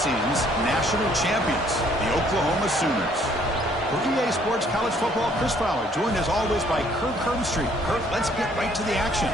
season's national champions, the Oklahoma Sooners. For EA Sports College Football, Chris Fowler, joined as always by Kirk Herbstreit. Kirk, let's get right to the action.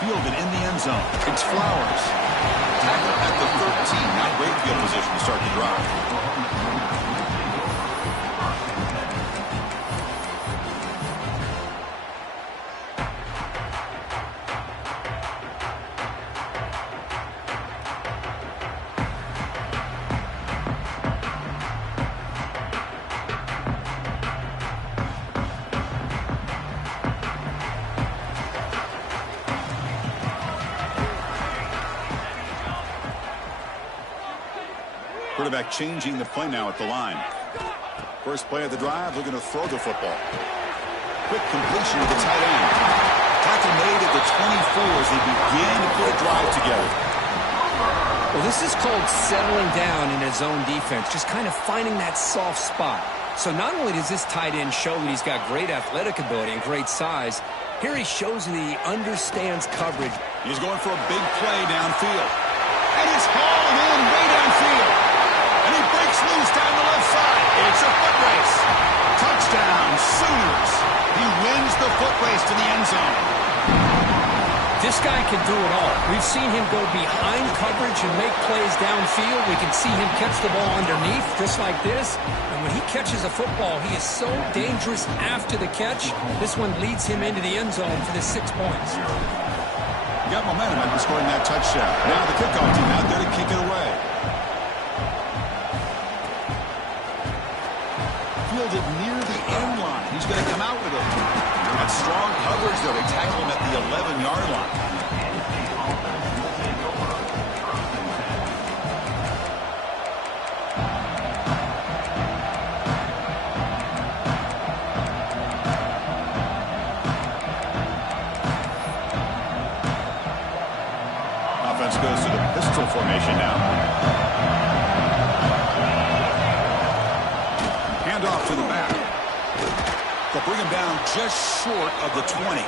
Fielded in the end zone. It's Flowers. Tackle at the 13. Not great field position to start the drive. Quarterback changing the play now at the line. First play of the drive, looking to throw the football. Quick completion to the tight end. Tackle made at the 24 as they begin to put a drive together. Well, this is called settling down in his own defense, just kind of finding that soft spot. So not only does this tight end show that he's got great athletic ability and great size, here he shows that he understands coverage. He's going for a big play downfield. And it's hauled in way downfield. And he breaks loose down the left side. It's a foot race. Touchdown, Sooners. He wins the foot race to the end zone. This guy can do it all. We've seen him go behind coverage and make plays downfield. We can see him catch the ball underneath, just like this. And when he catches a football, he is so dangerous after the catch. This one leads him into the end zone for the 6 points. Got momentum after scoring that touchdown. Now the kickoff team out there to kick it away. Fielded near the end line. He's going to come out with it. That's strong coverage, though. They tackle him at the 11-yard line. Offense goes to the pistol formation now. Handoff to the back. They'll bring him down just short of the 20.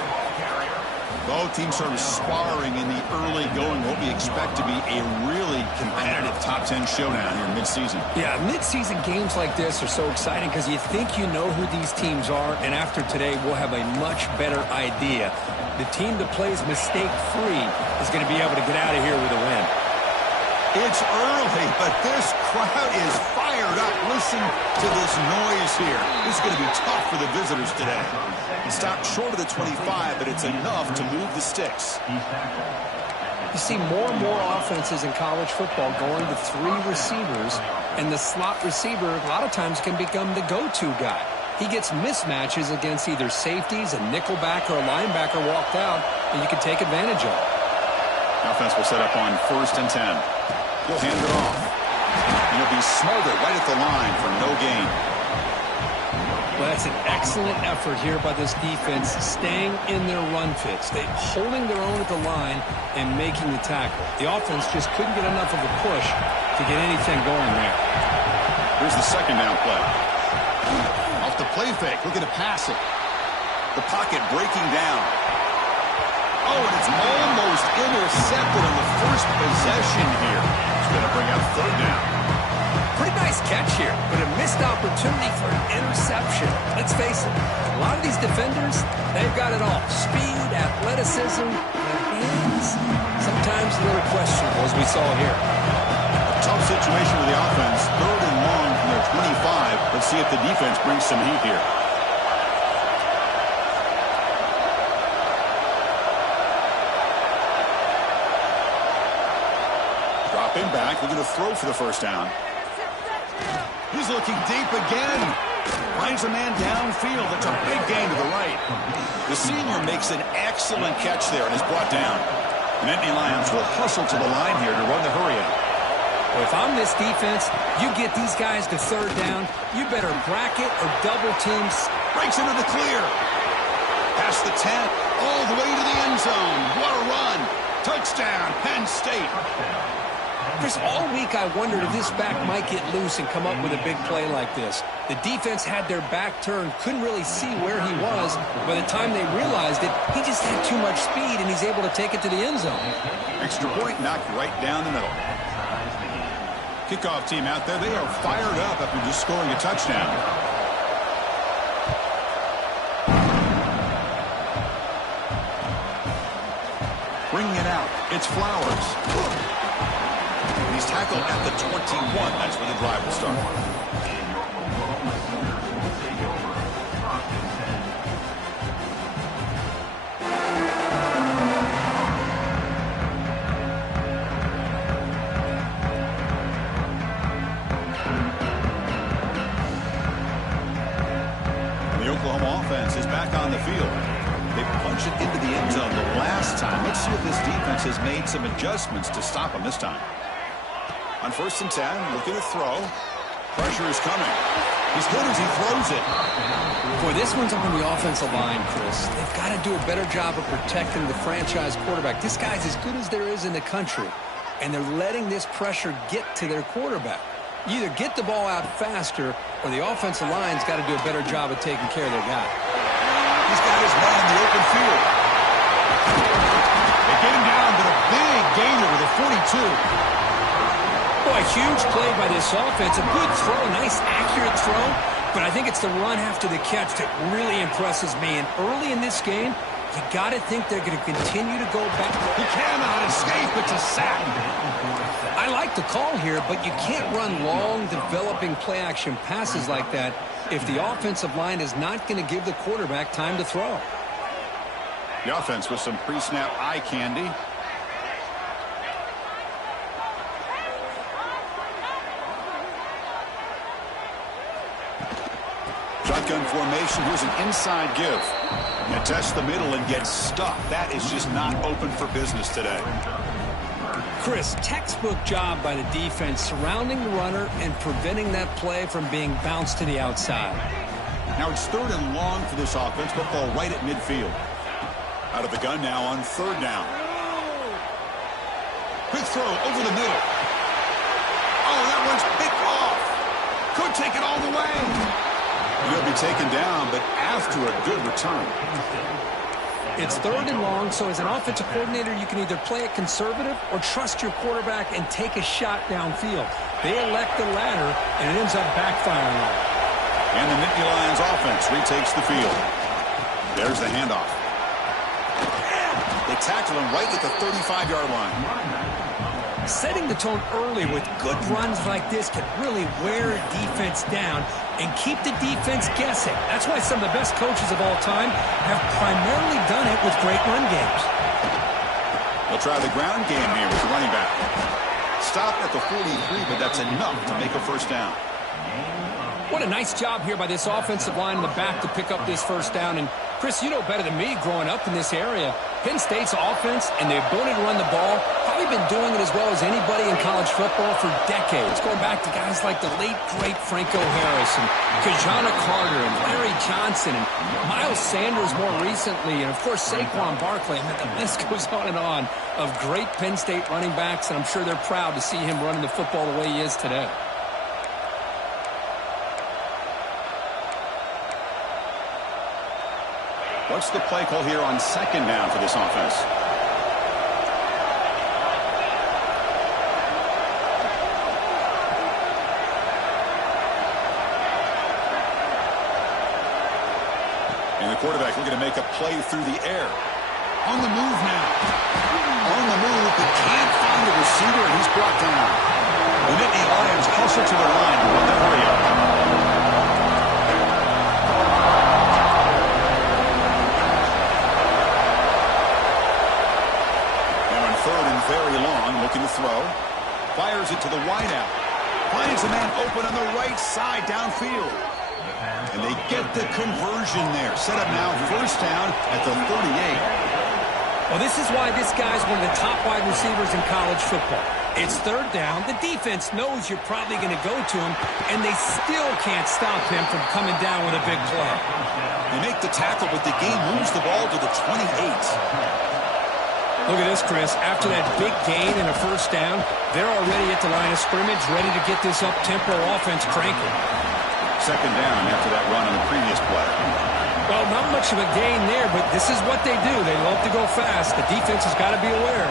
Both teams sort of sparring in the early going. What we expect to be a really competitive top 10 showdown here mid-season. Yeah, mid-season games like this are so exciting because you think you know who these teams are, and after today we'll have a much better idea. The team that plays mistake-free is going to be able to get out of here with a win. It's early, but this crowd is fired up. Listen to this noise here. This is going to be tough for the visitors today. He stopped short of the 25, but it's enough to move the sticks. You see more and more offenses in college football going to 3 receivers, and the slot receiver a lot of times can become the go-to guy. He gets mismatches against either safeties, a nickelback, or a linebacker walked out, and you can take advantage of it. Offense will set up on 1st and 10. He'll hand it off. And he'll be smothered right at the line for no gain. Well, that's an excellent effort here by this defense, staying in their run fits. They're holding their own at the line and making the tackle. The offense just couldn't get enough of a push to get anything going there. Here's the second down play. Off the play fake, looking to pass it. The pocket breaking down. Oh, and it's almost intercepted on the first possession here. It's going to bring out 3rd down. Pretty nice catch here, but a missed opportunity for an interception. Let's face it, a lot of these defenders, they've got it all. Speed, athleticism, their hands, sometimes a little questionable, as we saw here. A tough situation with the offense. 3rd and long from their 25. Let's see if the defense brings some heat here. Dropping back, looking to throw for the 1st down. He's looking deep again. Finds a man downfield. That's a big gain to the right. The senior makes an excellent catch there and is brought down. The Nittany Lions will hustle to the line here to run the hurry out. Well, if I'm this defense, you get these guys to third down, you better bracket or double teams. Breaks into the clear. Past the 10, all the way to the end zone. What a run. Touchdown, Penn State. Chris, all week I wondered if this back might get loose and come up with a big play like this. The defense had their back turned, couldn't really see where he was. By the time they realized it, he just had too much speed, and he's able to take it to the end zone. Extra point knocked right down the middle. Kickoff team out there, they are fired up after just scoring a touchdown. Bringing it out, it's Flowers. He's tackled at the 21. That's where the drive will start. And the Oklahoma offense is back on the field. They punch it into the end zone the last time. Let's see if this defense has made some adjustments to stop them this time. On 1st and 10, looking to throw. Pressure is coming. He's good as he throws it. Boy, this one's on the offensive line, Chris. They've got to do a better job of protecting the franchise quarterback. This guy's as good as there is in the country, and they're letting this pressure get to their quarterback. You either get the ball out faster, or the offensive line's got to do a better job of taking care of their guy. He's got his man in the open field. They get him down, but a big gainer with a 42. Boy, huge play by this offense. A good throw, a nice accurate throw. But I think it's the run after the catch that really impresses me. And early in this game, you got to think they're going to continue to go back. He cannot escape. It's a sack. I like the call here, but you can't run long, developing play-action passes like that if the offensive line is not going to give the quarterback time to throw. The offense with some pre-snap eye candy. Shotgun formation. Here's an inside give. And test the middle and get stuck. That is just not open for business today. Chris, textbook job by the defense surrounding the runner and preventing that play from being bounced to the outside. Now it's 3rd and long for this offense. Football right at midfield. Out of the gun now on 3rd down. Quick throw over the middle. Oh, that one's picked off. Could take it all the way. He'll be taken down, but after a good return. It's 3rd and long, so as an offensive coordinator, you can either play it conservative or trust your quarterback and take a shot downfield. They elect the latter, and it ends up backfiring on them. And the Nittany Lions offense retakes the field. There's the handoff. They tackle him right at the 35-yard line. Setting the tone early with good runs like this can really wear a defense down and keep the defense guessing. That's why some of the best coaches of all time have primarily done it with great run games. They'll try the ground game here with the running back. Stop at the 43, but that's enough to make a 1st down. What a nice job here by this offensive line in the back to pick up this 1st down. And Chris, you know better than me growing up in this area, Penn State's offense and the ability to run the ball, probably been doing it as well as anybody in college football for decades, going back to guys like the late, great Franco Harris and Kajana Carter and Larry Johnson and Miles Sanders more recently, and, of course, Saquon Barkley. I mean, the list goes on of great Penn State running backs, and I'm sure they're proud to see him running the football the way he is today. What's the play call here on 2nd down for this offense? And the quarterback looking to make a play through the air. On the move now. On the move, but can't find the receiver, and he's brought down. The Nittany Lions hustle to the line to run the hurry up. Very long, looking to throw. Fires it to the wideout. Finds a man open on the right side downfield. And they get the conversion there. Set up now, first down at the 38. Well, this is why this guy's one of the top wide receivers in college football. It's third down. The defense knows you're probably going to go to him, and they still can't stop him from coming down with a big play. They make the tackle, but the game moves the ball to the 28. Look at this, Chris. After that big gain and a first down, they're already at the line of scrimmage, ready to get this up-tempo offense cranking. Second down after that run on the previous play. Well, not much of a gain there, but this is what they do. They love to go fast. The defense has got to be aware.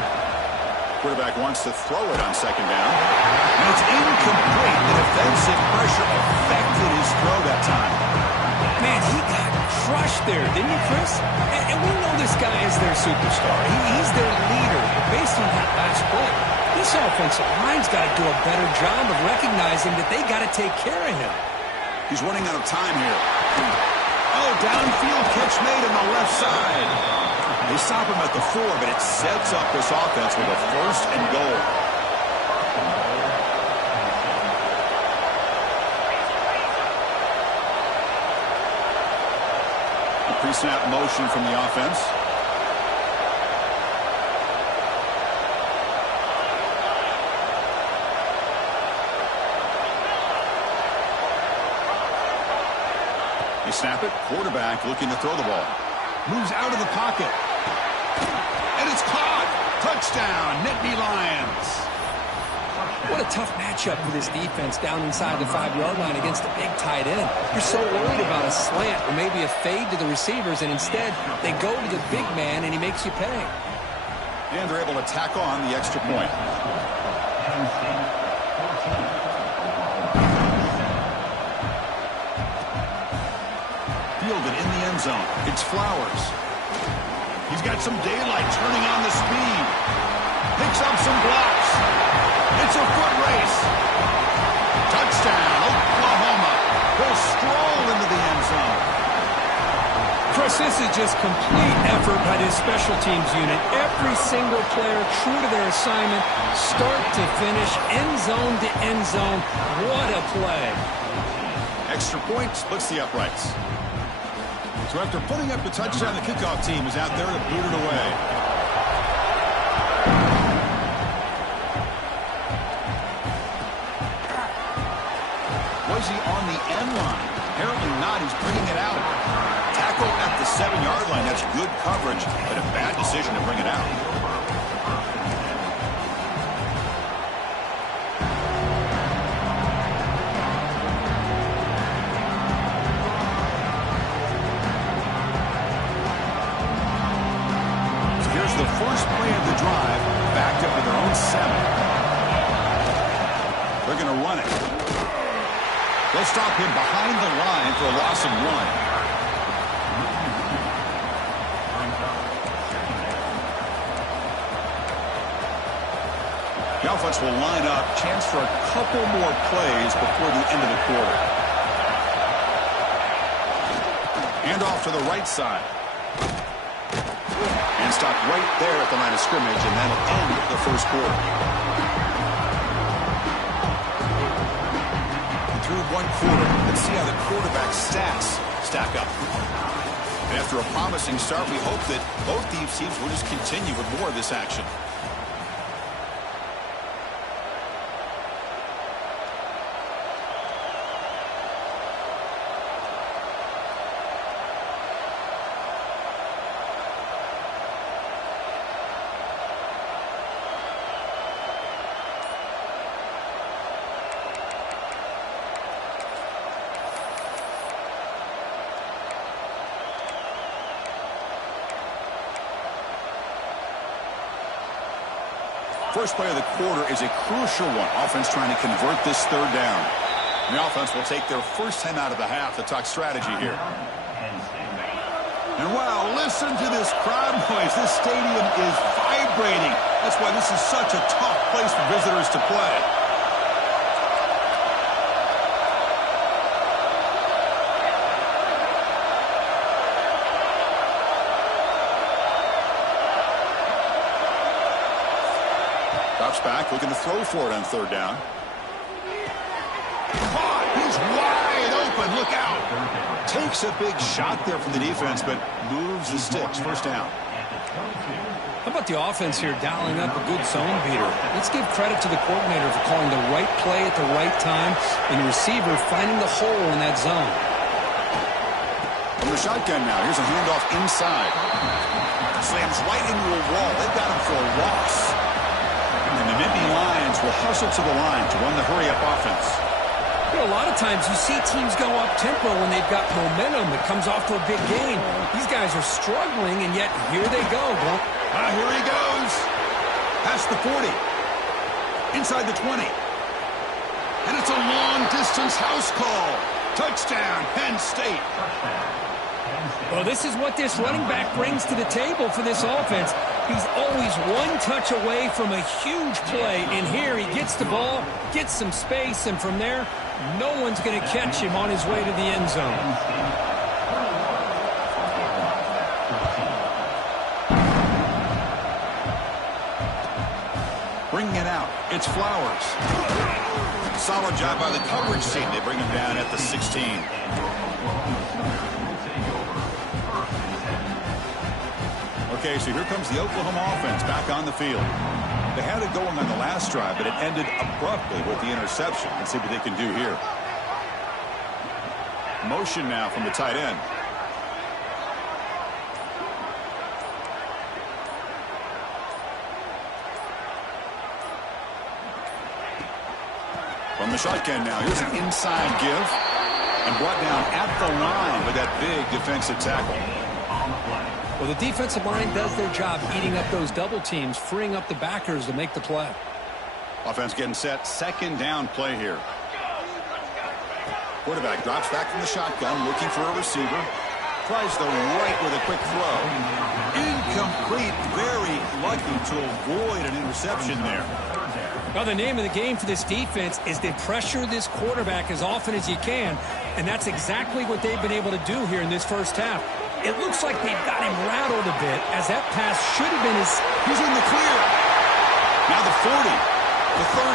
Quarterback wants to throw it on second down. And it's incomplete. The defensive pressure affected his throw that time. Man, he got crushed there, didn't he, Chris? And we know this guy is their superstar. He's their leader. But based on that last play, this offensive line's got to do a better job of recognizing that they got to take care of him. He's running out of time here. Oh, downfield catch made on the left side. They stop him at the 4, but it sets up this offense with a first and goal. A pre-snap motion from the offense. They snap it. Quarterback looking to throw the ball. Moves out of the pocket. And it's caught. Touchdown, Nittany Lions. What a tough matchup for this defense down inside the 5-yard line against a big tight end. You're so worried about a slant or maybe a fade to the receivers, and instead they go to the big man, and he makes you pay. And they're able to tack on the extra point. Fielded in the end zone. It's Flowers. He's got some daylight turning on the speed. Picks up some blocks. It's a foot race. Touchdown, Oklahoma. He'll stroll into the end zone. Chris, this is just complete effort by this special teams unit. Every single player true to their assignment, start to finish, end zone to end zone. What a play. Extra point splits the uprights. So after putting up the touchdown, the kickoff team is out there to boot it away. Was he on the end line? Apparently not. He's bringing it out. Tackle at the 7-yard line. That's good coverage, but a bad decision to bring it out. The first play of the drive, backed up to their own 7. They're going to run it. They'll stop him behind the line for a loss of 1. The offense will line up. Chance for a couple more plays before the end of the quarter. And off to the right side. And stop right there at the line of scrimmage, and that'll end the first quarter. And through one quarter, let's see how the quarterback's stats stack up. And after a promising start, we hope that both these teams will just continue with more of this action. First play of the quarter is a crucial one. Offense trying to convert this third down. And the offense will take their first 10 out of the half to talk strategy here. And wow, listen to this crowd noise. This stadium is vibrating. That's why this is such a tough place for visitors to play. Drops back, looking to throw for it on third down. Caught! He's wide open! open. Look out. Takes a big shot there from the defense, but moves the sticks. First down. How about the offense here dialing up a good zone beater? Let's give credit to the coordinator for calling the right play at the right time and the receiver finding the hole in that zone. From the shotgun now, here's a handoff inside. Slams right into a wall. They've got him for a loss. And the Nittany Lions will hustle to the line to run the hurry-up offense. You know, a lot of times you see teams go up-tempo when they've got momentum that comes off to a big gain. These guys are struggling, and yet here they go. Here he goes. Past the 40. Inside the 20. And it's a long-distance house call. Touchdown, Penn State. Well, this is what this running back brings to the table for this offense. He's always one touch away from a huge play, and here he gets the ball, gets some space, and from there, no one's going to catch him on his way to the end zone. Bringing it out, it's Flowers. Solid job by the coverage team. They bring him down at the 16. Okay, so here comes the Oklahoma offense back on the field. They had it going on the last drive, but it ended abruptly with the interception. Let's see what they can do here. Motion now from the tight end. From the shotgun now, here's an inside give. And brought down at the line with that big defensive tackle. Well, the defensive line does their job eating up those double teams, freeing up the backers to make the play. Offense getting set. Second down play here. Quarterback drops back from the shotgun, looking for a receiver. Tries the right with a quick throw. Incomplete. Very lucky to avoid an interception there. Well, the name of the game for this defense is to pressure this quarterback as often as you can, and that's exactly what they've been able to do here in this first half. It looks like they've got him rattled a bit, as that pass should have been his... He's in the clear. Now the 40, the 30.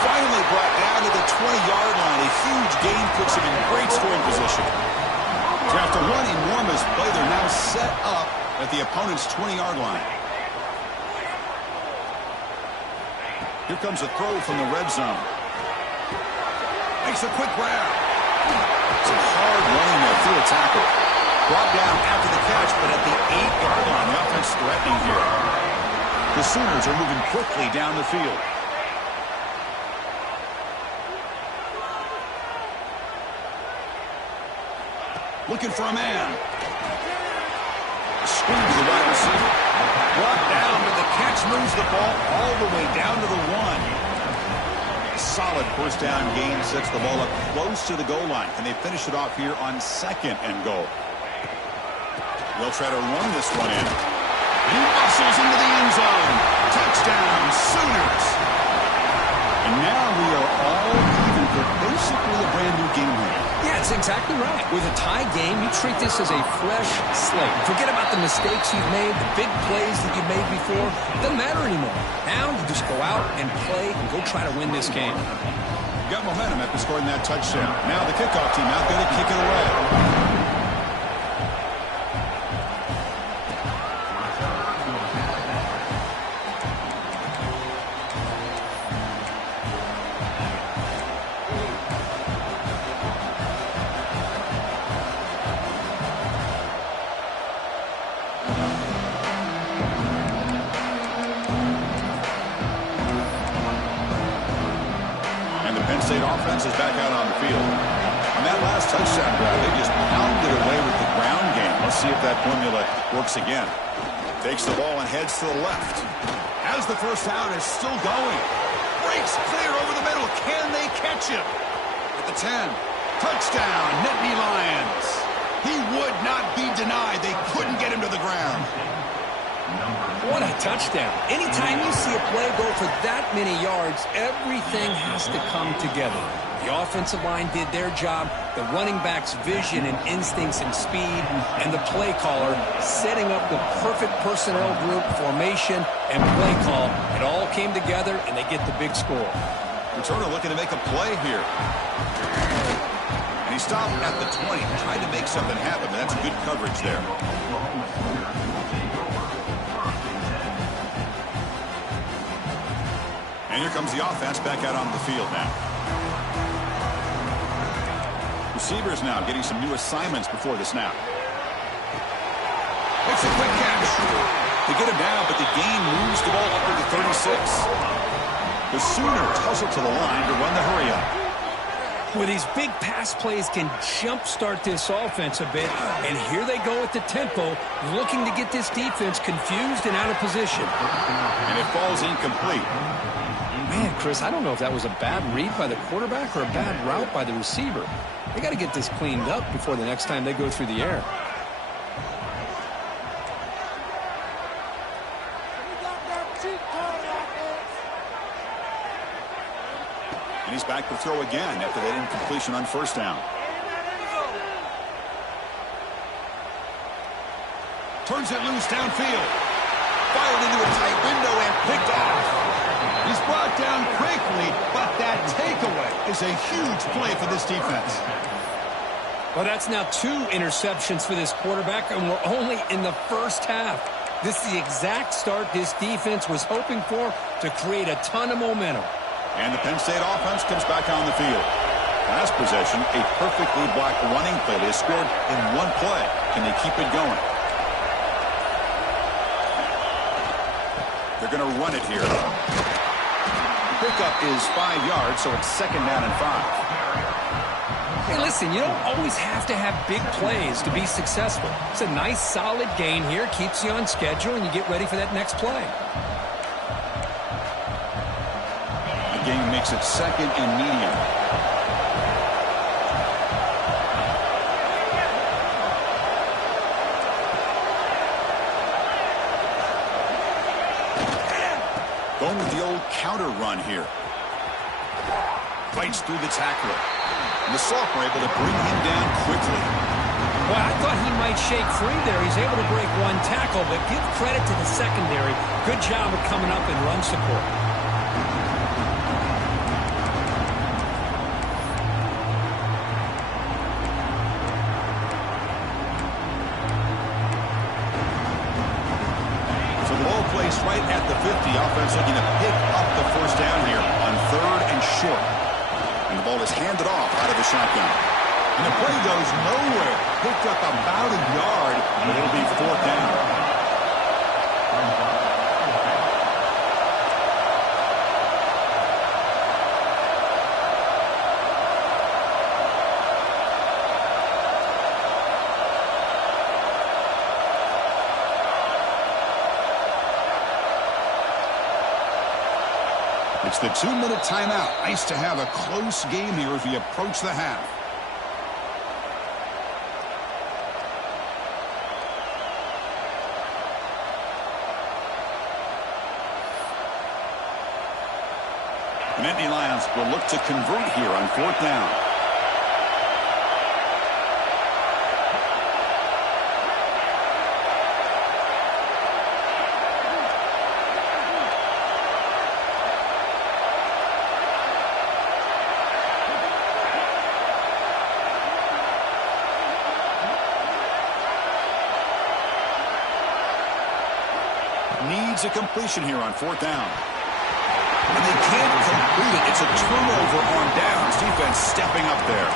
Finally brought down to the 20-yard line. A huge gain puts him in great scoring position. So after one enormous play, they're now set up at the opponent's 20-yard line. Here comes a throw from the red zone. Makes a quick grab. Some hard running there through a tackle. Brought down after the catch, but at the 8-yard line, the offense threatening here. The Sooners are moving quickly down the field. Looking for a man. Screen to the wide receiver. Brought down, but the catch moves the ball all the way down to the 1. Solid first down gain, sets the ball up close to the goal line. Can they finish it off here on second and goal? They'll try to run this one in. He muscles into the end zone. Touchdown, Sooners. And now we are all even for basically a brand new game here. Yeah, it's exactly right. With a tie game, you treat this as a fresh slate. Forget about the mistakes you've made, the big plays that you've made before. It doesn't matter anymore. Now you just go out and play and go try to win this game. Got momentum after scoring that touchdown. Now the kickoff team out there to kick it away. State offense is back out on the field. On that last touchdown drive, they just pounded away with the ground game. Let's see if that formula works again. Takes the ball and heads to the left. As the first down is still going. Breaks clear over the middle. Can they catch him? At the 10. Touchdown, Nittany Lions. He would not be denied. They couldn't get him to the ground. What a touchdown. Anytime you see a play go for that many yards, everything has to come together. The offensive line did their job, the running back's vision and instincts and speed, and the play caller setting up the perfect personnel group, formation, and play call. It all came together, and they get the big score. Returner looking to make a play here. And he stopped at the 20, tried to make something happen, but that's good coverage there. And here comes the offense back out onto the field now. Receivers now getting some new assignments before the snap. Makes a quick catch. They get him down, but the gain moves the ball up to the 36. The Sooners hustle to the line to run the hurry-up. Well, these big pass plays can jumpstart this offense a bit, and here they go with the tempo, looking to get this defense confused and out of position. And it falls incomplete. Man, Chris, I don't know if that was a bad read by the quarterback or a bad route by the receiver. They got to get this cleaned up before the next time they go through the air. And he's back to throw again after that incompletion on first down. Turns it loose downfield. Fired into a tight window and picked off. He's brought down quickly, but that takeaway is a huge play for this defense. Well, that's now 2 interceptions for this quarterback, and we're only in the first half. This is the exact start this defense was hoping for to create a ton of momentum. And the Penn State offense comes back on the field. Last possession, a perfectly blocked running play. They scored in one play. Can they keep it going? They're going to run it here. Pickup is 5 yards, so it's second down and 5. Hey, listen, you don't always have to have big plays to be successful. It's a nice, solid gain here. Keeps you on schedule, and you get ready for that next play. The game makes it second and medium. Going with the old counter run here. Fights through the tackler. And the sophomore able to bring him down quickly. Well, I thought he might shake free there. He's able to break one tackle, but give credit to the secondary. Good job of coming up and run support. So the ball placed right at the 50. Offense looking to pick up the first down here on 3rd and short. And the ball is handed off out of the shotgun. And the play goes nowhere. Picked up about a yard, but it'll be 4th down. It's the 2-minute timeout. Nice to have a close game here as we approach the half. The Nittany Lions will look to convert here on 4th down. Needs a completion here on 4th down. And they can't complete it. It's a turnover on downs. Defense stepping up there.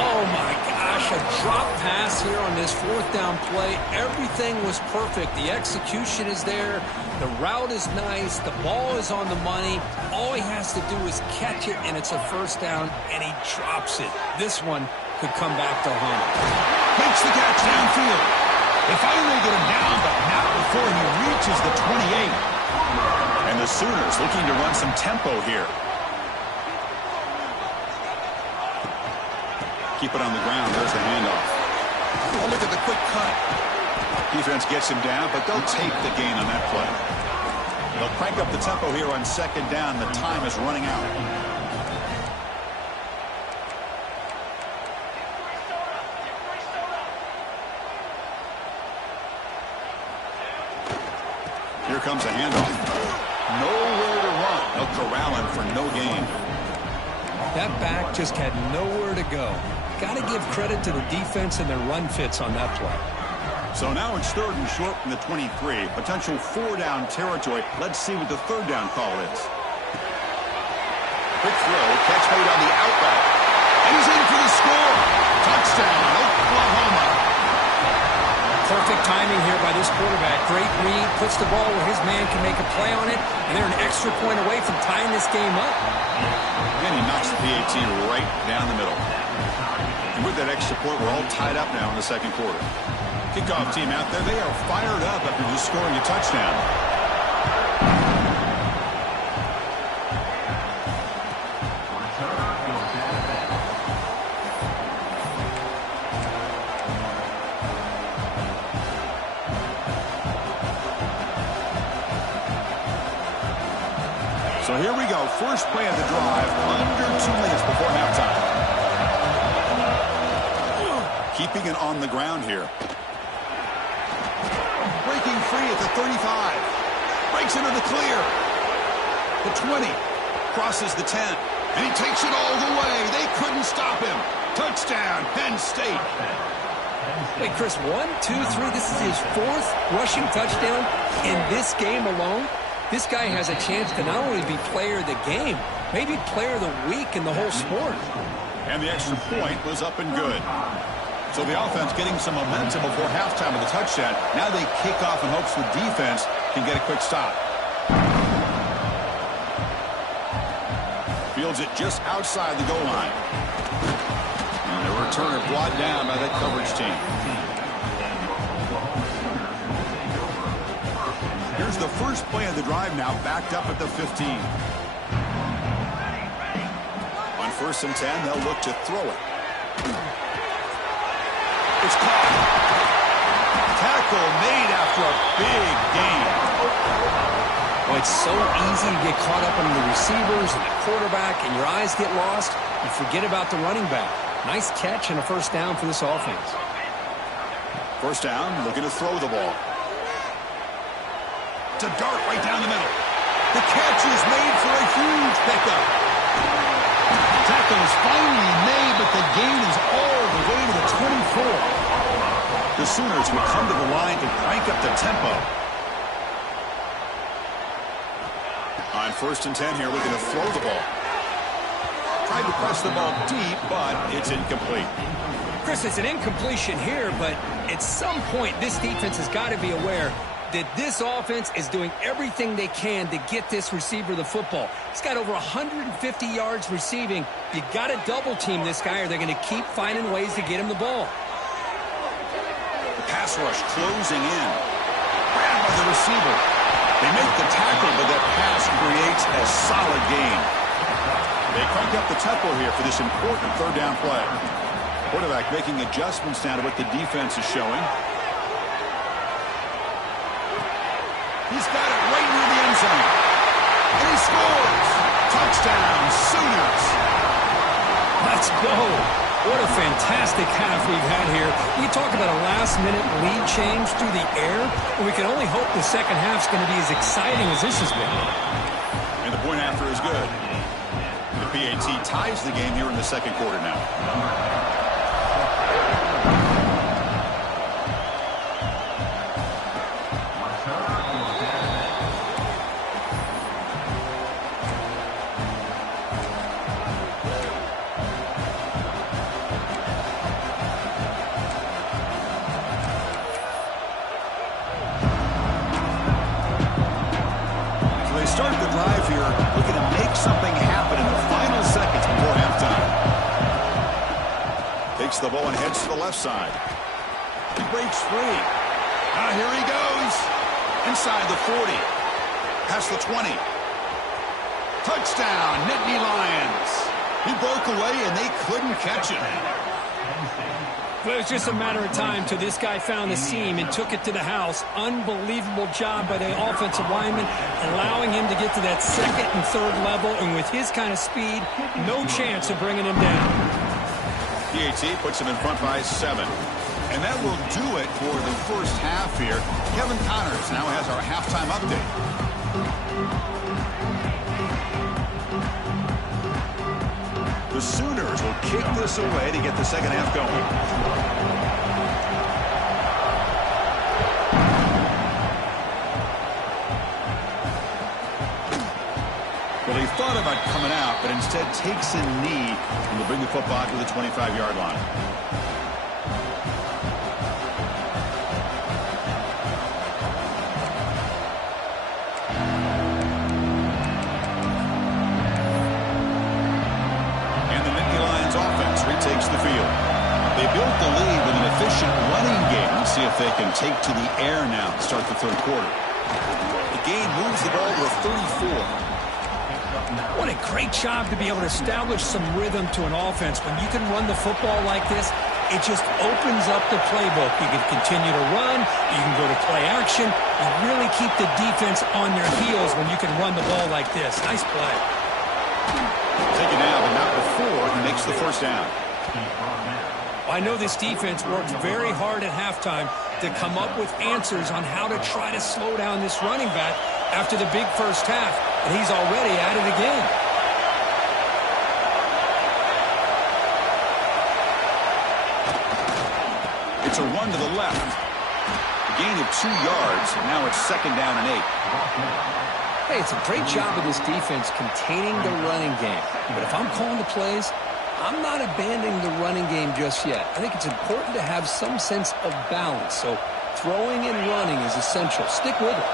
Oh, my gosh, a drop pass here on this 4th down play. Everything was perfect. The execution is there. The route is nice. The ball is on the money. All he has to do is catch it, and it's a first down, and he drops it. This one could come back to haunt him. Makes the catch downfield. They finally get him down, but not before he reaches the 28. And the Sooners looking to run some tempo here. Keep it on the ground. There's the handoff. Oh, look at the quick cut. Defense gets him down, but they'll take the gain on that play. They'll crank up the tempo here on 2nd down. The time is running out. Here comes a handoff. Nowhere to run. They'll corral him for no gain. That back just had nowhere to go. Got to give credit to the defense and their run fits on that play. So now it's 3rd and short from the 23. Potential 4-down territory. Let's see what the 3rd down call is. Quick throw. Catch made on the outlet. And he's in for the score. Touchdown, Oklahoma. Perfect timing here by this quarterback. Great read. Puts the ball where his man can make a play on it. And they're an extra point away from tying this game up. And he knocks the PAT right down the middle. And with that extra point, we're all tied up now in the 2nd quarter. Kickoff team out there, they are fired up after just scoring a touchdown. So here we go, first play of the drive, under 2 minutes before halftime. Keeping it on the ground here. Breaking free at the 35. Breaks into the clear. The 20. Crosses the 10. And he takes it all the way. They couldn't stop him. Touchdown, Penn State. Wait, Chris, 1, 2, 3. This is his 4th rushing touchdown in this game alone. This guy has a chance to not only be player of the game, maybe player of the week in the whole sport. And the extra point was up and good. So the offense getting some momentum before halftime of the touchdown. Now they kick off in hopes the defense can get a quick stop. Fields it just outside the goal line. And the returner brought down by that coverage team. Here's the first play of the drive now, backed up at the 15. On 1st and 10, they'll look to throw it. It's caught. Tackle made after a big gain. Well, it's so easy to get caught up on the receivers and the quarterback, and your eyes get lost. You forget about the running back. Nice catch and a 1st down for this offense. 1st down, looking to throw the ball. It's a dart right down the middle. The catch is made for a huge pickup. Tackle is finally made, but the gain is all the way to the 24. The Sooners will come to the line to crank up the tempo. On 1st and 10 here, looking to throw the ball. Tried to press the ball deep, but it's incomplete. Chris, it's an incompletion here, but at some point, this defense has got to be aware that this offense is doing everything they can to get this receiver the football. He's got over 150 yards receiving. You got to double team this guy, or they're going to keep finding ways to get him the ball. The pass rush closing in. Grabbed by the receiver. They make the tackle, but that pass creates a solid gain. They crank up the tempo here for this important 3rd down play. Quarterback making adjustments now to what the defense is showing. He's got it right near the end zone. And he scores. Touchdown, Sooners. Let's go. What a fantastic half we've had here. We talk about a last-minute lead change through the air, and we can only hope the second half's going to be as exciting as this has been. And the point after is good. The PAT ties the game here in the 2nd quarter now. Start the drive here, looking to make something happen in the final seconds before halftime. Takes the ball and heads to the left side. He breaks free. Now here he goes. Inside the 40. Past the 20. Touchdown, Nittany Lions. He broke away and they couldn't catch him. Well, it was just a matter of time till this guy found the seam and took it to the house. Unbelievable job by the offensive lineman, allowing him to get to that 2nd and 3rd level, and with his kind of speed, no chance of bringing him down. PAT puts him in front by 7. And that will do it for the first half here. Kevin Connors now has our halftime update. The Sooners will kick this away to get the second half going. Well, he thought about coming out, but instead takes a knee and will bring the football to the 25-yard line. Takes the field. They built the lead with an efficient running game. Let's see if they can take to the air now to start the third quarter. The game moves the ball to a 34. What a great job to be able to establish some rhythm to an offense. When you can run the football like this, it just opens up the playbook. You can continue to run. You can go to play action. You really keep the defense on their heels when you can run the ball like this. Nice play. Taken out, but not before he makes the first down. I know this defense worked very hard at halftime to come up with answers on how to try to slow down this running back after the big first half, and he's already at it again. It's a run to the left. A gain of 2 yards. Now it's second down and 8. Hey, it's a great job of this defense containing the running game. But if I'm calling the plays, I'm not abandoning the running game just yet. I think it's important to have some sense of balance. So throwing and running is essential. Stick with it.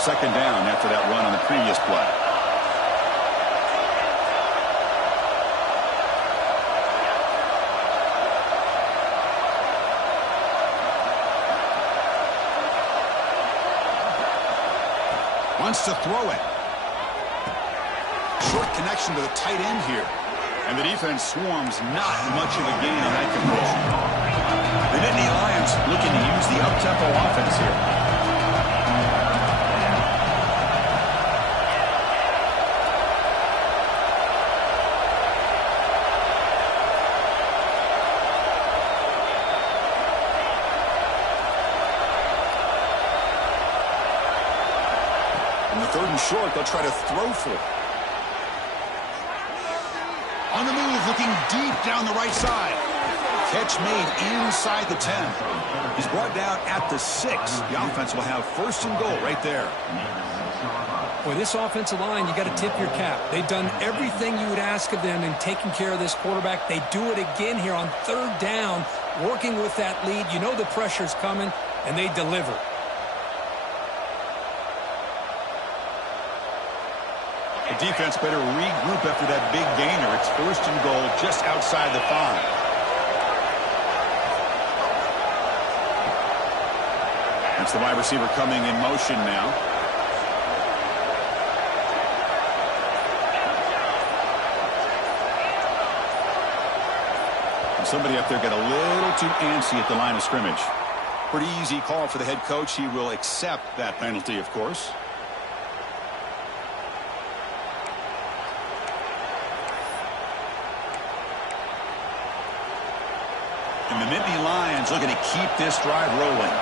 Second down after that run on the previous play. Wants to throw it. Short connection to the tight end here. And the defense swarms, not much of a gain on that completion. The Nittany Lions looking to use the up-tempo offense here. On the third and short, they'll try to throw for it. On the move, looking deep down the right side. Catch made inside the 10. He's brought down at the 6. The offense will have first and goal right there. Boy, this offensive line, you got to tip your cap. They've done everything you would ask of them in taking care of this quarterback. They do it again here on third down, working with that lead. You know the pressure's coming, and they deliver. The defense better regroup after that big gainer. It's first and goal just outside the 5. That's the wide receiver coming in motion now. And somebody up there got a little too antsy at the line of scrimmage. Pretty easy call for the head coach. He will accept that penalty, of course. And the Nittany Lions looking to keep this drive rolling.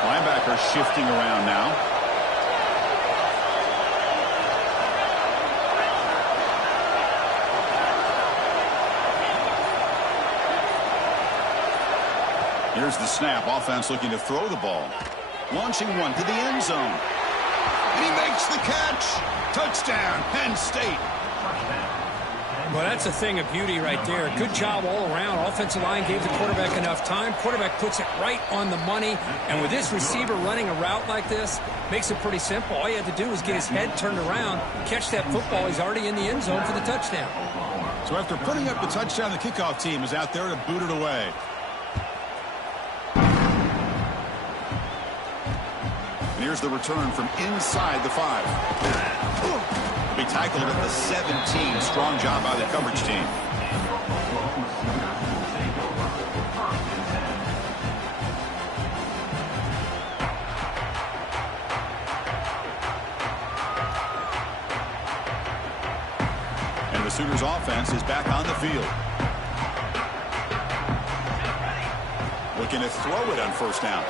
Linebacker shifting around now. Here's the snap. Offense looking to throw the ball. Launching one to the end zone. And he makes the catch. Touchdown, Penn State. Well, that's a thing of beauty right there. Good job all around. Offensive line gave the quarterback enough time. Quarterback puts it right on the money. And with this receiver running a route like this, makes it pretty simple. All you had to do was get his head turned around, catch that football. He's already in the end zone for the touchdown. So after putting up the touchdown, the kickoff team is out there to boot it away. And here's the return from inside the 5. Be tackled at the 17. Strong job by the coverage team. And the Sooners offense is back on the field. Looking to throw it on first down.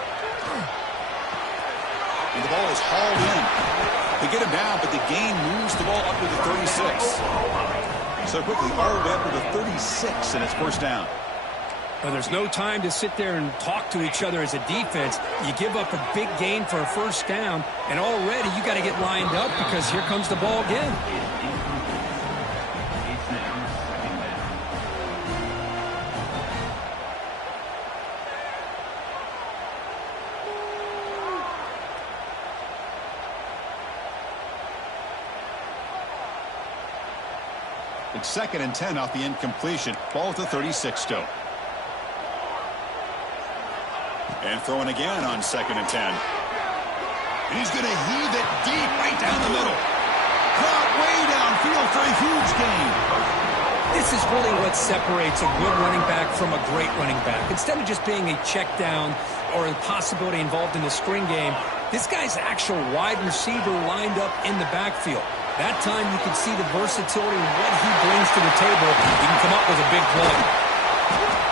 And the ball is hauled in. They get him down, but the gain moves the ball up to the 36. So quickly, all the way up to the 36, and it's first down. Well, there's no time to sit there and talk to each other as a defense. You give up a big gain for a first down, and already you got to get lined up because here comes the ball again. It's 2nd and 10 off the incompletion. Ball at the 36 still. And throwing again on 2nd and 10. And he's going to heave it deep right down the middle. Caught way downfield for a huge gain. This is really what separates a good running back from a great running back. Instead of just being a check down or a possibility involved in the screen game, this guy's actual wide receiver lined up in the backfield. That time you can see the versatility of what he brings to the table. He can come up with a big play.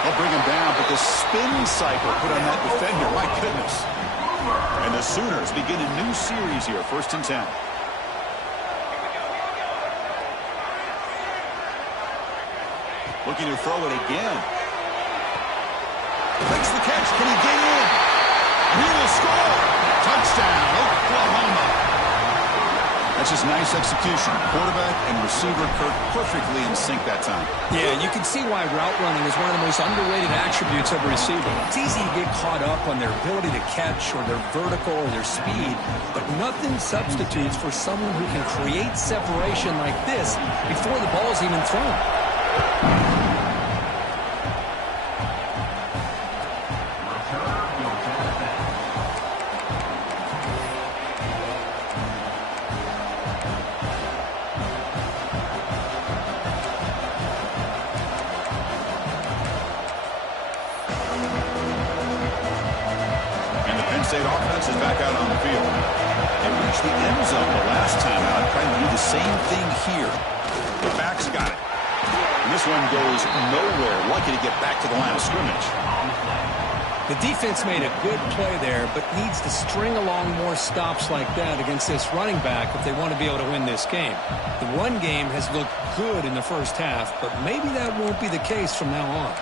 They'll bring him down, but the spin cycle put on that defender, my goodness. And the Sooners begin a new series here, 1st and 10. Looking to throw it again. Makes the catch. Can he get in? And he will score. Touchdown, Oklahoma. That's just nice execution. Quarterback and receiver Kirk perfectly in sync that time. Yeah, you can see why route running is one of the most underrated attributes of a receiver. It's easy to get caught up on their ability to catch or their vertical or their speed, but nothing substitutes for someone who can create separation like this before the ball is even thrown. State offense is back out on the field. They reached the end zone the last time out, trying to do the same thing here. The back's got it. And this one goes nowhere. Lucky to get back to the line of scrimmage. The defense made a good play there, but needs to string along more stops like that against this running back if they want to be able to win this game. The run game has looked good in the first half, but maybe that won't be the case from now on.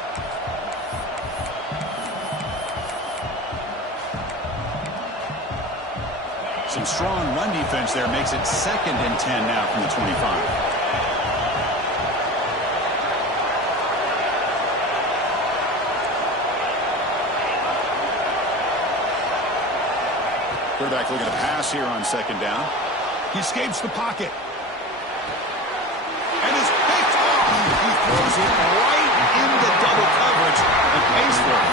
Some strong run defense there makes it 2nd and 10 now from the 25. Quarterback looking to pass here on 2nd down. He escapes the pocket. And is picked off. He throws it right into double coverage and pays for it.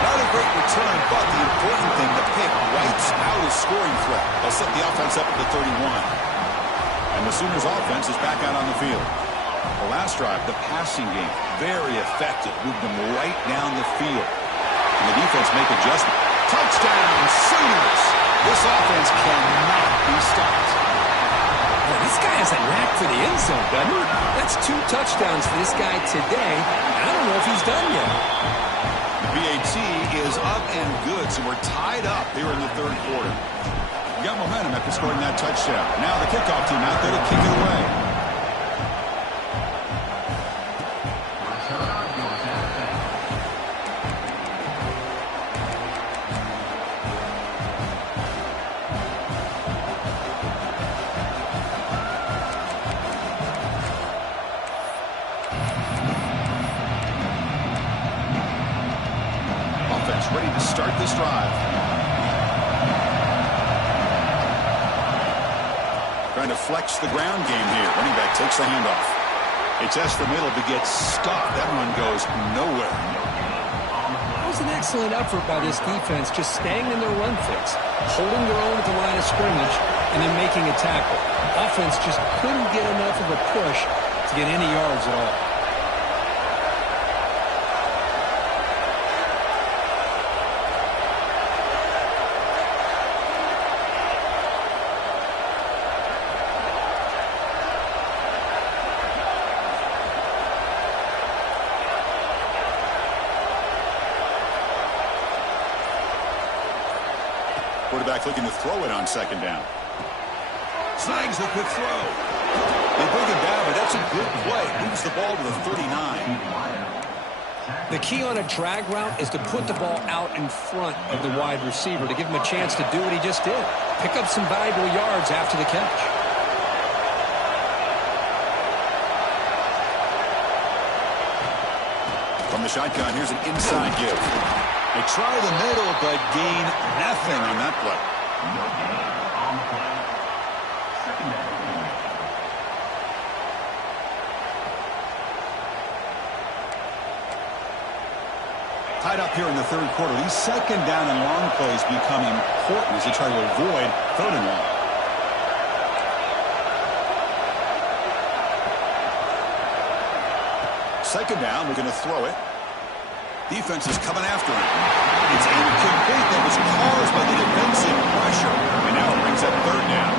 Not a great return, but the important thing, the pick wipes out his scoring threat. They'll set the offense up at the 31. And the Sooners offense is back out on the field. The last drive, the passing game, very effective. Moved them right down the field. And the defense make adjustment. Touchdown, Sooners! This offense cannot be stopped. Well, this guy has a knack for the end zone, doesn't he? That's 2 touchdowns for this guy today. I don't know if he's done yet. The BAT is up and good, so we're tied up here in the 3rd quarter. We got momentum after scoring that touchdown. Now the kickoff team out there to kick it away. Ready to start this drive. Trying to flex the ground game here. Running back takes the handoff. They test the middle to get stopped. That one goes nowhere. That was an excellent effort by this defense, just staying in their run fix, holding their own at the line of scrimmage, and then making a tackle. Offense just couldn't get enough of a push to get any yards at all. Quarterback looking to throw it on 2nd down. Snags a quick throw. They bring him down, but that's a good play. Moves the ball to the 39. The key on a drag route is to put the ball out in front of the wide receiver to give him a chance to do what he just did. Pick up some valuable yards after the catch. From the shotgun, here's an inside give. They try the middle, but gain nothing on that play. Tied up here in the third quarter. These second down and long plays become important as they try to avoid third and long. Second down, we're going to throw it. Defense is coming after him. It's incomplete. That was caused by the defensive pressure. And now it brings up third down.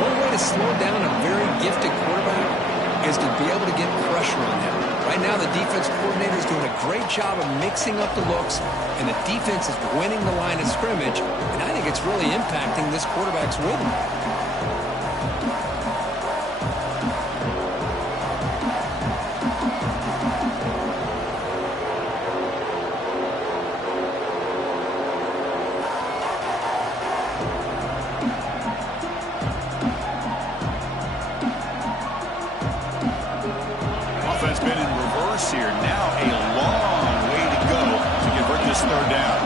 One way to slow down a very gifted quarterback is to be able to get pressure on him. Right now, the defense coordinator is doing a great job of mixing up the looks, and the defense is winning the line of scrimmage, and I think it's really impacting this quarterback's rhythm. Offense been in reverse here. Now a long way to go to convert this third down.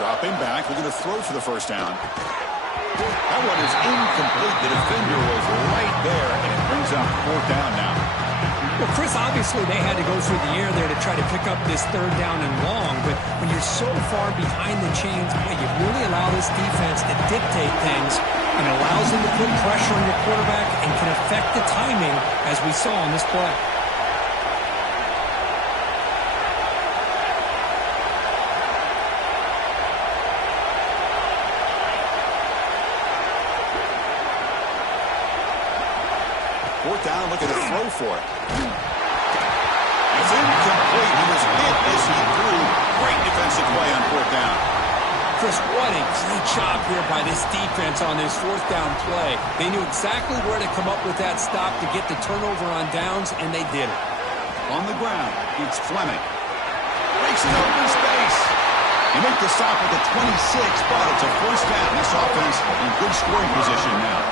Dropping back. We're going to throw for the first down. That one is incomplete. The defender was right there, and it brings up fourth down now. Well, Chris, obviously they had to go through the air there to try to pick up this third down and long, but when you're so far behind the chains, you really allow this defense to dictate things, and it allows them to put pressure on your quarterback and can affect the timing, as we saw on this play. Fourth down, looking to throw for it. It's incomplete. He was hit as he threw. Great defensive play on fourth down. Chris, what a great job here by this defense on this fourth down play. They knew exactly where to come up with that stop to get the turnover on downs, and they did it. On the ground, it's Fleming. Breaks an open space. They make the stop at the 26, but it's a first down. This offense in good scoring position now.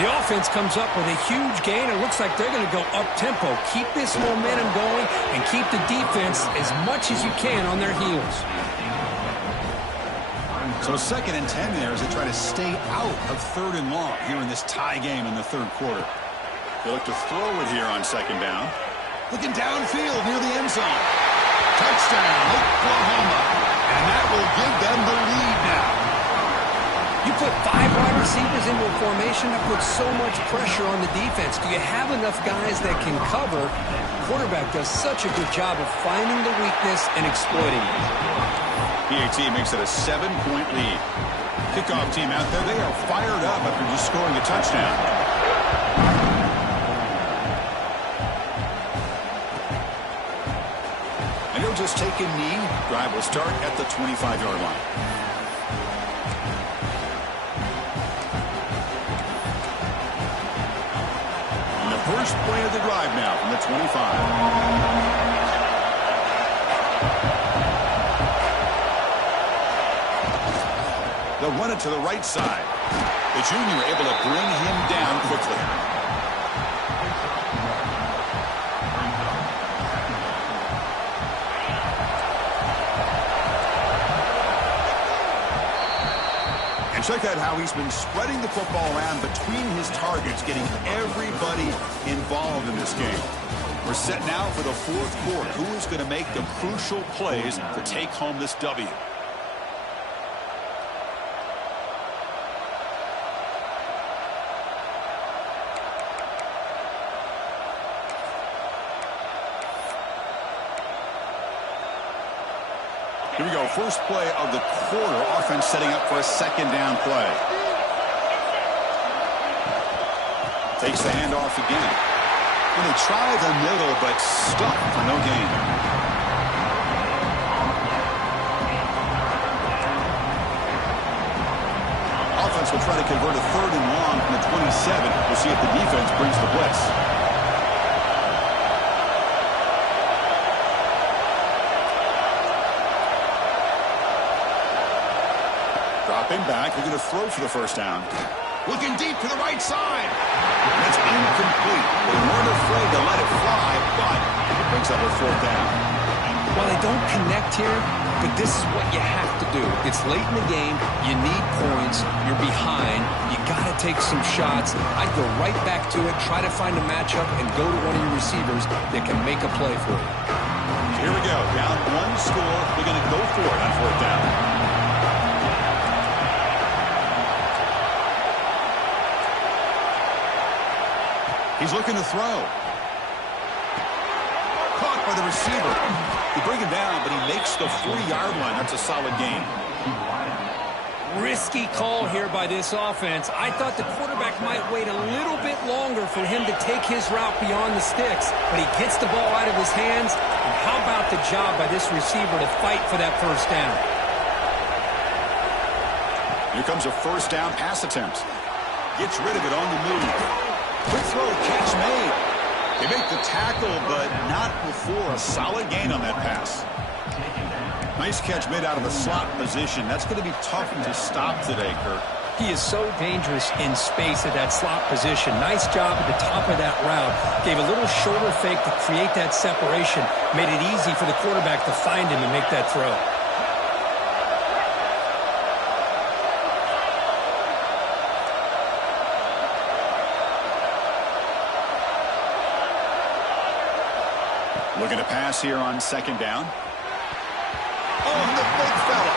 The offense comes up with a huge gain. It looks like they're going to go up-tempo. Keep this momentum going and keep the defense as much as you can on their heels. So second and 10 there as they try to stay out of third and long here in this tie game in the third quarter. They look to throw it here on second down. Looking downfield near the end zone. Touchdown, Oklahoma. And that will give them the lead now. You put 5 wide receivers into a formation, that puts so much pressure on the defense. Do you have enough guys that can cover? Quarterback does such a good job of finding the weakness and exploiting it. PAT makes it a 7-point lead. Kickoff team out there, they are fired up after just scoring a touchdown. And he'll just take a knee. Drive will start at the 25-yard line. First play of the drive now from the 25. They'll run it to the right side. The junior able to bring him down quickly. And check out how he's been spreading the football around between his targets, getting everybody involved in this game. We're set now for the fourth quarter. Who is going to make the crucial plays to take home this W? Here we go, first play of the quarter. Offense setting up for a second down play. Takes the handoff again. Going to try the middle, but stuck for no gain. offense will try to convert a 3rd and long from the 27. We'll see if the defense brings the blitz. Dropping back, they're going to throw for the 1st down. Looking deep to the right side. That's incomplete. They weren't afraid to let it fly, but it brings up a 4th down. Well, they don't connect here, but this is what you have to do. It's late in the game. You need points. You're behind. You got to take some shots. I'd go right back to it, try to find a matchup, and go to one of your receivers that can make a play for you. Here we go. Down 1 score. They're going to go for it on 4th down. He's looking to throw. Caught by the receiver. They bring him down, but he makes the 3-yard line. That's a solid gain. Risky call here by this offense. I thought the quarterback might wait a little bit longer for him to take his route beyond the sticks, but he gets the ball out of his hands. And how about the job by this receiver to fight for that 1st down? Here comes a 1st down pass attempt. Gets rid of it on the move. Quick throw, catch made. They make the tackle, but not before a solid gain on that pass. Nice catch made out of a slot position. That's going to be tough to stop today, Kirk. He is so dangerous in space at that slot position. Nice job at the top of that route. Gave a little shoulder fake to create that separation. Made it easy for the quarterback to find him and make that throw. Looking to pass here on 2nd down. Oh, the big fella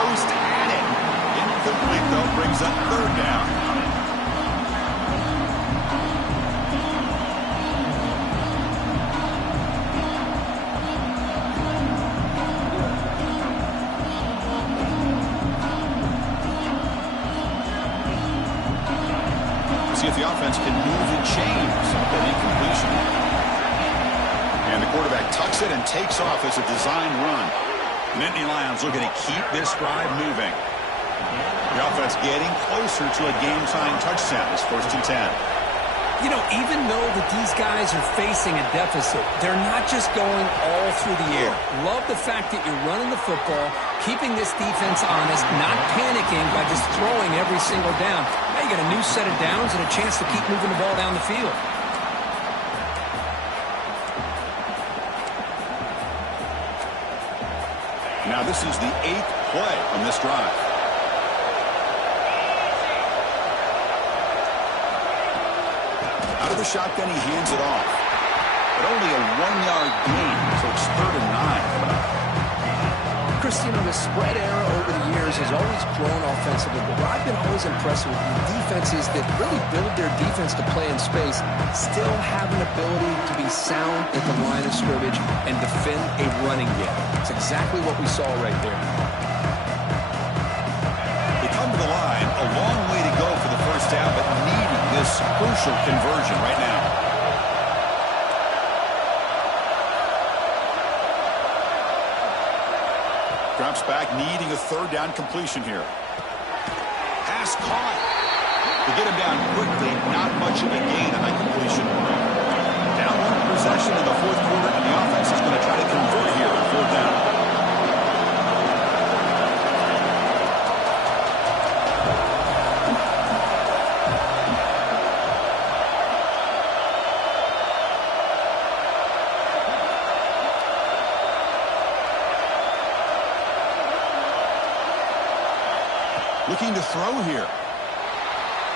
almost had it. Incomplete, though, brings up 3rd down. We'll see if the offense can move and change that incompletion. And the quarterback tucks it and takes off as a design run. Nittany Lions looking to keep this drive moving. The offense getting closer to a game-tying touchdown. It's 1st and 10. You know, even though that these guys are facing a deficit, they're not just going all through the air. Love the fact that you're running the football, keeping this defense honest, not panicking by just throwing every single down. Now you got a new set of downs and a chance to keep moving the ball down the field. Now this is the 8th play on this drive. Out of the shotgun, he hands it off. But only a 1-yard gain, so it's 3rd and 9. Chris, you know, the spread era over the years has always grown offensively, but what I've been always impressed with the defenses that really build their defense to play in space still have an ability to be sound at the line of scrimmage and defend a running game. It's exactly what we saw right there. They come to the line, a long way to go for the 1st down, but needing this crucial conversion right now. Drops back, needing a 3rd down completion here. Pass caught. To get him down quickly, not much of a gain on that completion. Down 1 possession in the 4th quarter, and the offense is going to try to convert here on 4th down. Looking to throw here.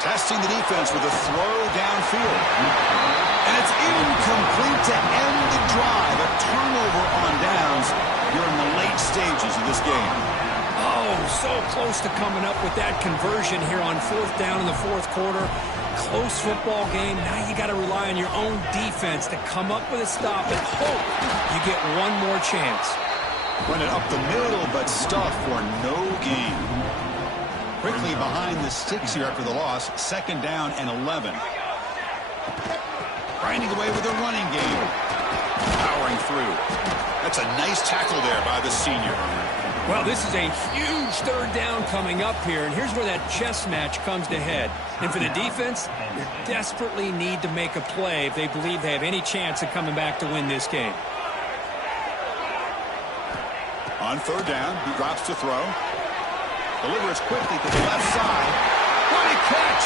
Testing the defense with a throw downfield. And it's incomplete to end the drive. A turnover on downs here in the late stages of this game. Oh, so close to coming up with that conversion here on 4th down in the 4th quarter. Close football game. Now you got to rely on your own defense to come up with a stop and hope you get one more chance. Run it up the middle, but stuff for no gain. Quickly behind the sticks here after the loss. 2nd down and 11. Grinding away with a running game. Powering through. That's a nice tackle there by the senior. Well, this is a huge third down coming up here, and here's where that chess match comes to head. And for the defense, they desperately need to make a play if they believe they have any chance of coming back to win this game. On third down, he drops to throw. Delivers quickly to the left side. What a catch!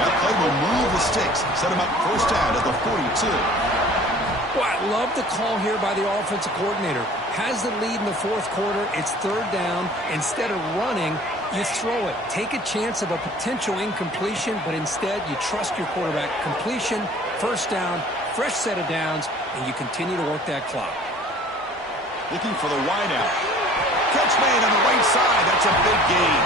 That play will move the sticks, set him up first down at the 42. Well, I love the call here by the offensive coordinator. Has the lead in the fourth quarter. It's third down. Instead of running, you throw it. Take a chance of a potential incompletion, but instead you trust your quarterback. Completion, first down, fresh set of downs, and you continue to work that clock. Looking for the wideout. Catch made on the right side. That's a big gain.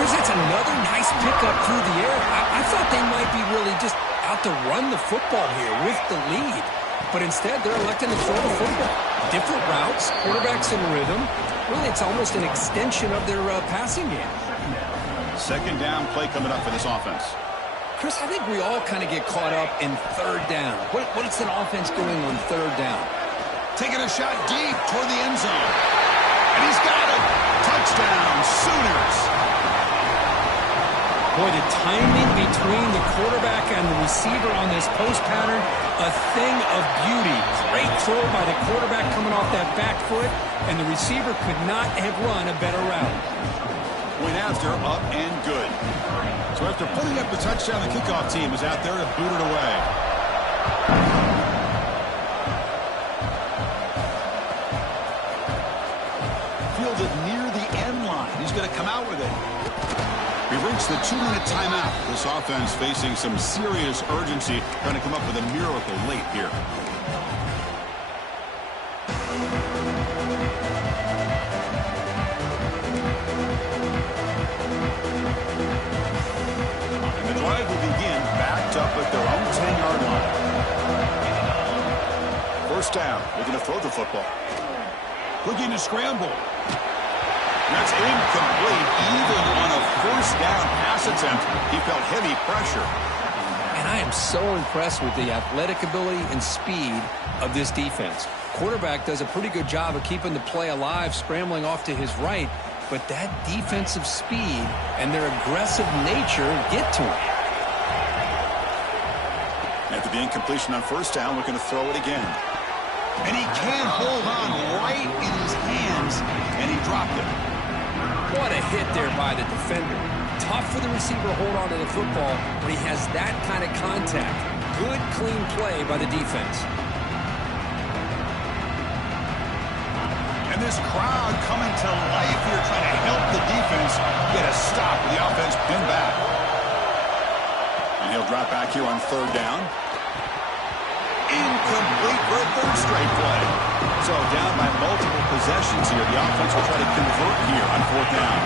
Chris, that's another nice pickup through the air. I thought they might be really just out to run the football here with the lead. But instead, they're electing to throw the football. Different routes, quarterbacks in rhythm. Really, it's almost an extension of their passing game. Second down play coming up for this offense. Chris, I think we all kind of get caught up in third down. What's an offense doing on third down? Taking a shot deep toward the end zone. And he's got it. Touchdown, Sooners. Boy, the timing between the quarterback and the receiver on this post pattern, a thing of beauty. Great throw by the quarterback coming off that back foot, and the receiver could not have run a better route. Point after, up and good. So after putting up the touchdown, the kickoff team is out there to boot it away. Fielded near the end line. He's going to come out with it. We've reached the 2-minute timeout. This offense facing some serious urgency, trying to come up with a miracle late here. And the drive will begin backed up at their own 10-yard line. First down. They're going to throw the football. Looking to scramble. That's incomplete. Even on a first down pass attempt, he felt heavy pressure. And I am so impressed with the athletic ability and speed of this defense. Quarterback does a pretty good job of keeping the play alive, scrambling off to his right, but that defensive speed and their aggressive nature get to him. After the incompletion on first down, looking to throw it again. And he can't hold on right in his hands, and he dropped it. What a hit there by the defender. Tough for the receiver to hold on to the football when he has that kind of contact. Good, clean play by the defense. And this crowd coming to life here, trying to help the defense get a stop with the offense pinned back. And he'll drop back here on third down. Incomplete for a third straight play. So down by multiple possessions here. The offense will try to convert here on fourth down.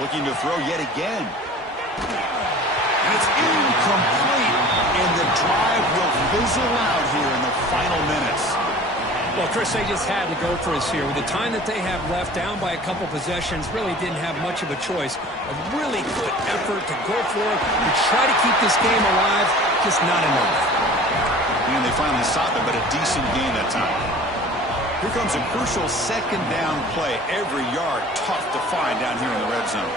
Looking to throw yet again. And it's incomplete, and the drive will fizzle out here in the final minutes. Well, Chris, they just had to go for us here. With the time that they have left, down by a couple possessions, really didn't have much of a choice. A really good effort to go for it, to try to keep this game alive, just not enough. And they finally stopped it, but a decent gain that time. Here comes a crucial second down play. Every yard tough to find down here in the red zone.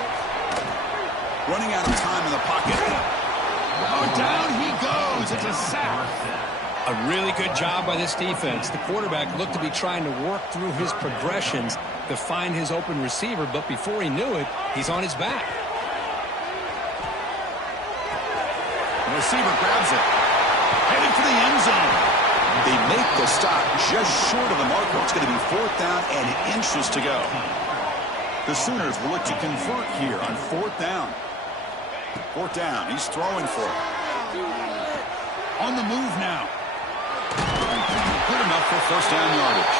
Running out of time in the pocket. Oh, down he goes. It's a sack. A really good job by this defense. The quarterback looked to be trying to work through his progressions to find his open receiver, but before he knew it, he's on his back. The receiver grabs it. Heading for the end zone. They make the stop just short of the marker. It's going to be fourth down and inches to go. The Sooners will look to convert here on fourth down. Fourth down. He's throwing for it. On the move now. Good enough for first down yardage.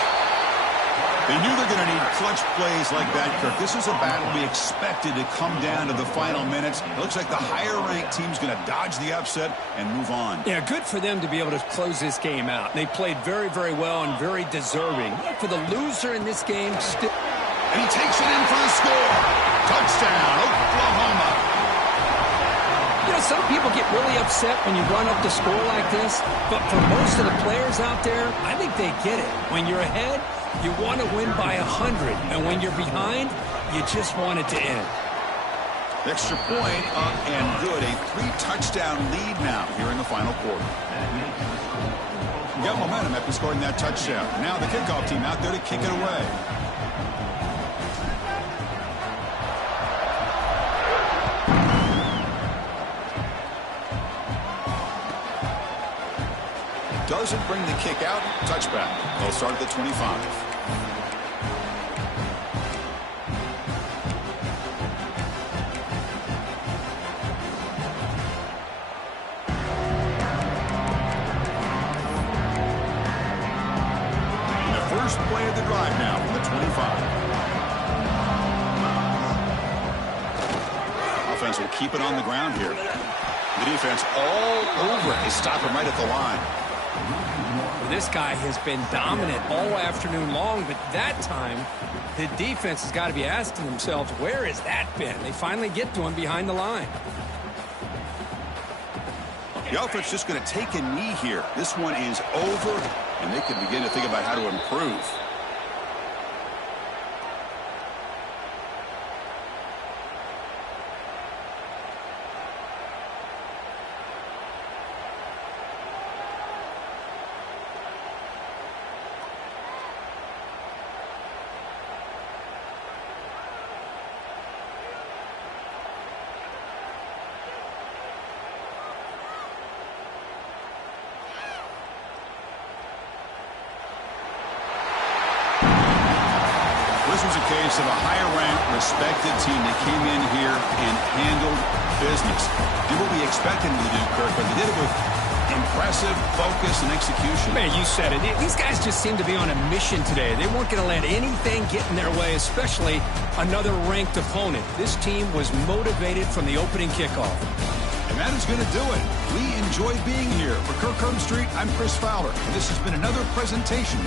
They knew they're going to need clutch plays like that, Kirk. This is a battle we expected to come down to the final minutes. It looks like the higher-ranked team's going to dodge the upset and move on. Yeah, good for them to be able to close this game out. They played very, very well and very deserving. For the loser in this game, still... And he takes it in for the score. Touchdown, Oklahoma. You know, some people get really upset when you run up the score like this, but for most of the players out there, I think they get it. When you're ahead, you want to win by 100, and when you're behind, you just want it to end. Extra point up and good. A 3-touchdown lead now here in the final quarter. We got momentum after scoring that touchdown. Now the kickoff team out there to kick it away. Doesn't bring the kick out. Touchback. They'll start at the 25. First play of the drive now from the 25. Offense will keep it on the ground here. The defense all over it. They stop him right at the line. Well, this guy has been dominant all afternoon long, but that time the defense has got to be asking themselves, where has that been? They finally get to him behind the line. The offense just going to take a knee here. This one is over, and they can begin to think about how to improve. This was a case of a higher-ranked, respected team that came in here and handled business. Did what we expected them to do, Kirk, but they did it with impressive focus and execution. Man, you said it. These guys just seem to be on a mission today. They weren't going to let anything get in their way, especially another ranked opponent. This team was motivated from the opening kickoff. And that is going to do it. We enjoy being here. For Kirk Herbstreit, I'm Chris Fowler, and this has been another presentation